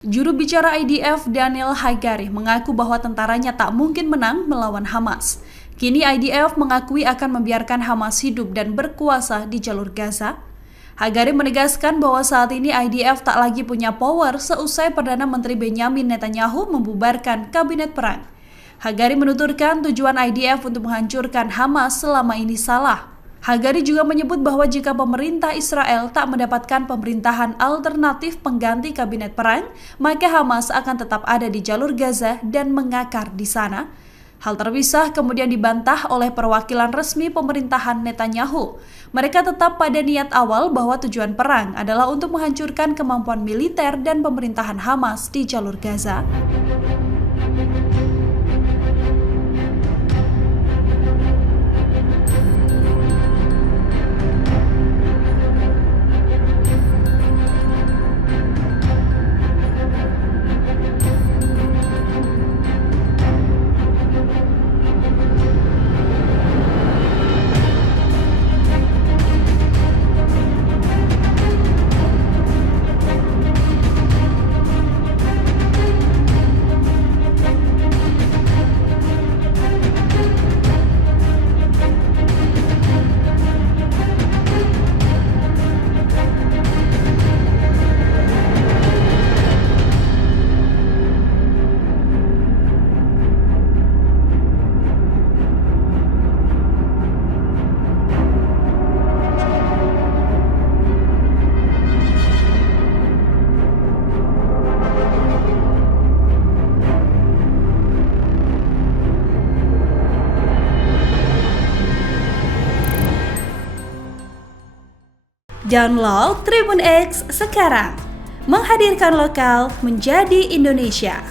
Juru bicara IDF Daniel Hagari mengaku bahwa tentaranya tak mungkin menang melawan Hamas. Kini IDF mengakui akan membiarkan Hamas hidup dan berkuasa di jalur Gaza. Hagari menegaskan bahwa saat ini IDF tak lagi punya power seusai Perdana Menteri Benjamin Netanyahu membubarkan kabinet perang. Hagari menuturkan tujuan IDF untuk menghancurkan Hamas selama ini salah. Hagari juga menyebut bahwa jika pemerintah Israel tak mendapatkan pemerintahan alternatif pengganti kabinet perang, maka Hamas akan tetap ada di jalur Gaza dan mengakar di sana. Hal terpisah kemudian dibantah oleh perwakilan resmi pemerintahan Netanyahu. Mereka tetap pada niat awal bahwa tujuan perang adalah untuk menghancurkan kemampuan militer dan pemerintahan Hamas di jalur Gaza. Download Tribun X sekarang, menghadirkan lokal menjadi Indonesia.